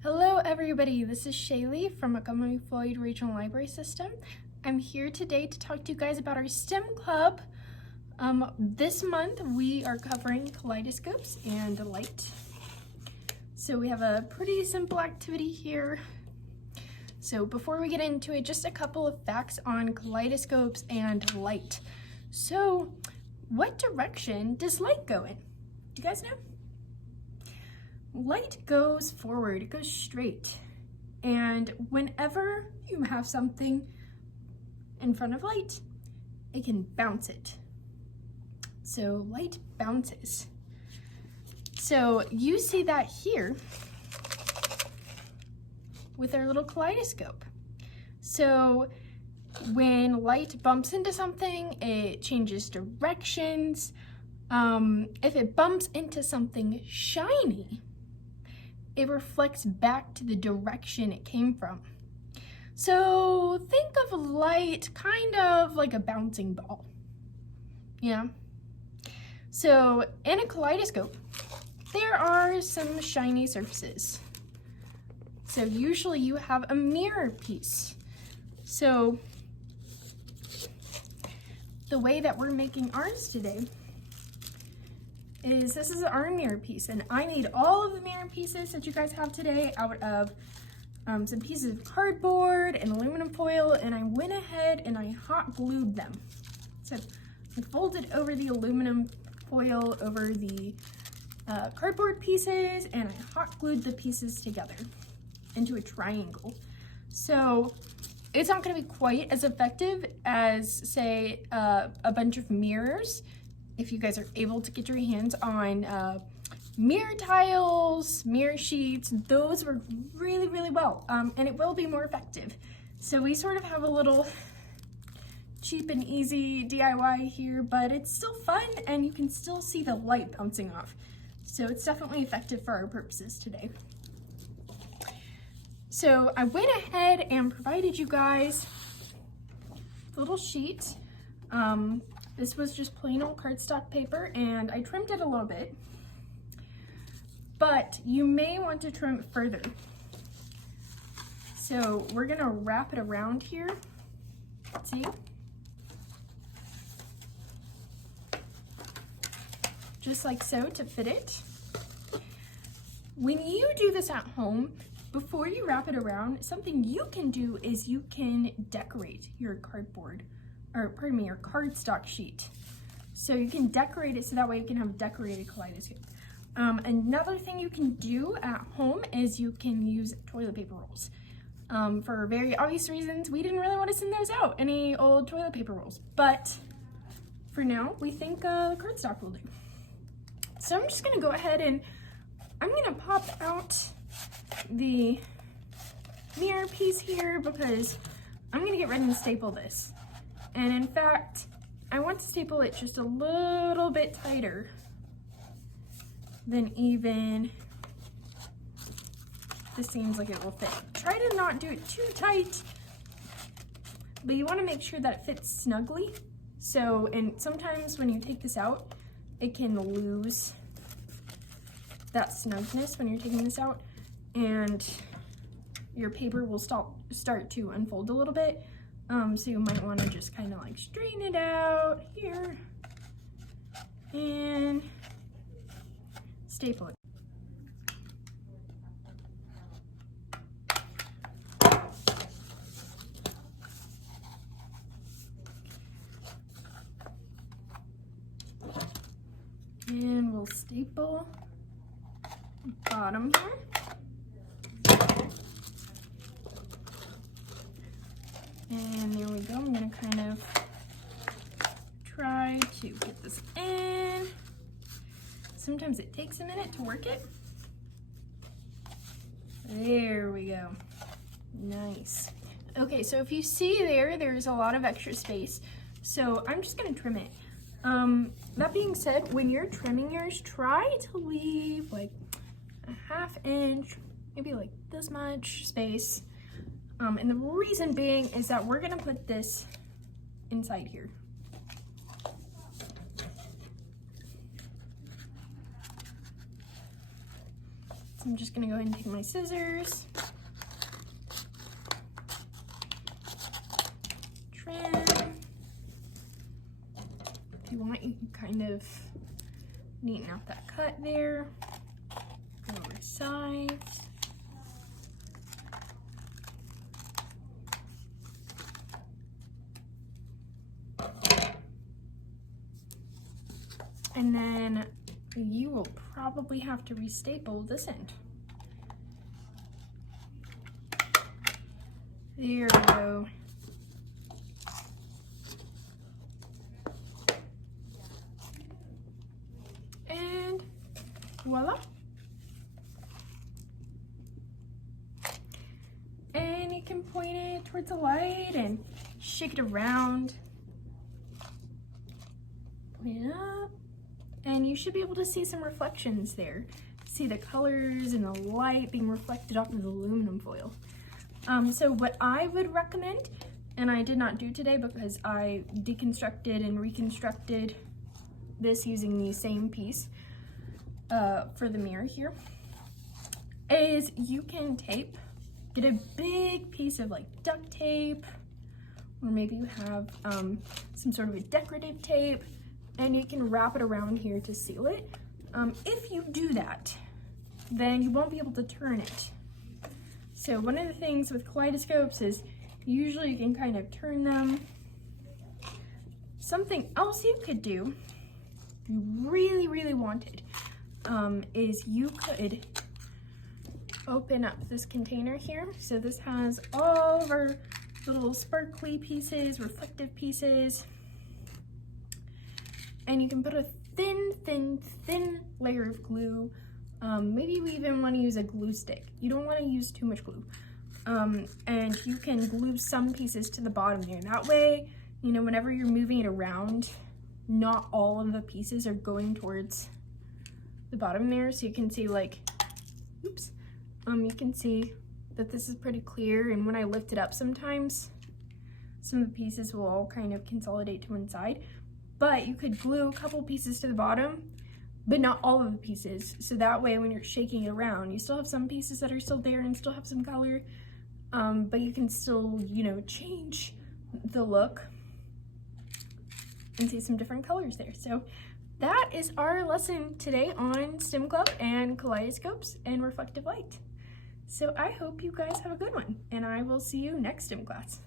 Hello everybody, this is Shaylee from Montgomery-Floyd Regional Library System. I'm here today to talk to you guys about our STEM Club. This month we are covering kaleidoscopes and light. So we have a pretty simple activity here. So before we get into it, just a couple of facts on kaleidoscopes and light. So what direction does light go in? Do you guys know? Light goes forward, it goes straight. And whenever you have something in front of light, it can bounce it. So light bounces. So you see that here with our little kaleidoscope. So when light bumps into something, it changes directions. If it bumps into something shiny, it reflects back to the direction it came from. So think of light kind of like a bouncing ball. Yeah. So in a kaleidoscope, there are some shiny surfaces. So usually you have a mirror piece. So the way that we're making ours today is this is our mirror piece, and I made all of the mirror pieces that you guys have today out of some pieces of cardboard and aluminum foil, and I went ahead and I hot glued them. So I folded over the aluminum foil over the cardboard pieces, and I hot glued the pieces together into a triangle. So it's not going to be quite as effective as, say, a bunch of mirrors. If you guys are able to get your hands on mirror tiles, mirror sheets, those work really, really well, and it will be more effective. So we sort of have a little cheap and easy DIY here, but it's still fun and you can still see the light bouncing off. So it's definitely effective for our purposes today. So I went ahead and provided you guys a little sheet. This was just plain old cardstock paper, and I trimmed it a little bit, but you may want to trim it further. So we're gonna wrap it around here, see? Just like so to fit it. When you do this at home, before you wrap it around, something you can do is you can decorate your cardboard, or pardon me, your cardstock sheet. So you can decorate it so that way you can have a decorated kaleidoscope. Another thing you can do at home is you can use toilet paper rolls. For very obvious reasons, we didn't really want to send those out, any old toilet paper rolls. But for now, we think cardstock will do. So I'm just gonna go ahead and I'm gonna pop out the mirror piece here because I'm gonna get ready to staple this. And in fact, I want to staple it just a little bit tighter than even this seems like it will fit. Try to not do it too tight, but you want to make sure that it fits snugly. So, and sometimes when you take this out, it can lose that snugness when you're taking this out, and your paper will start to unfold a little bit. So you might want to just kind of like straighten it out here and staple it. And we'll staple the bottom here. And there we go. I'm gonna kind of try to get this in. Sometimes it takes a minute to work it. There we go. Nice. Okay, so if you see there's a lot of extra space. So I'm just gonna trim it. That being said, when you're trimming yours, try to leave like a ½ inch, maybe like this much space. And the reason being is that we're gonna put this inside here. So I'm just gonna go ahead and take my scissors, trim. If you want, you can kind of neaten out that cut there, go over sides. And then you will probably have to restaple this end. There we go. And voila. And you can point it towards the light and shake it around. Point it up. And you should be able to see some reflections there. See the colors and the light being reflected off of the aluminum foil. So what I would recommend, and I did not do today because I deconstructed and reconstructed this using the same piece for the mirror here, is you can get a big piece of like duct tape, or maybe you have some sort of a decorative tape, and you can wrap it around here to seal it. If you do that, then you won't be able to turn it. So one of the things with kaleidoscopes is usually you can kind of turn them. Something else you could do, if you really wanted, is you could open up this container here. So this has all of our little sparkly pieces, reflective pieces. And you can put a thin layer of glue. Maybe you even want to use a glue stick. You don't want to use too much glue. And you can glue some pieces to the bottom there. That way, you know, whenever you're moving it around, not all of the pieces are going towards the bottom there. So you can see like, oops, you can see that this is pretty clear. And when I lift it up sometimes, some of the pieces will all kind of consolidate to one side. But you could glue a couple pieces to the bottom, but not all of the pieces. So that way when you're shaking it around, you still have some pieces that are still there and still have some color, but you can still, you know, change the look and see some different colors there. So that is our lesson today on STEM Club and kaleidoscopes and reflective light. So I hope you guys have a good one, and I will see you next STEM class.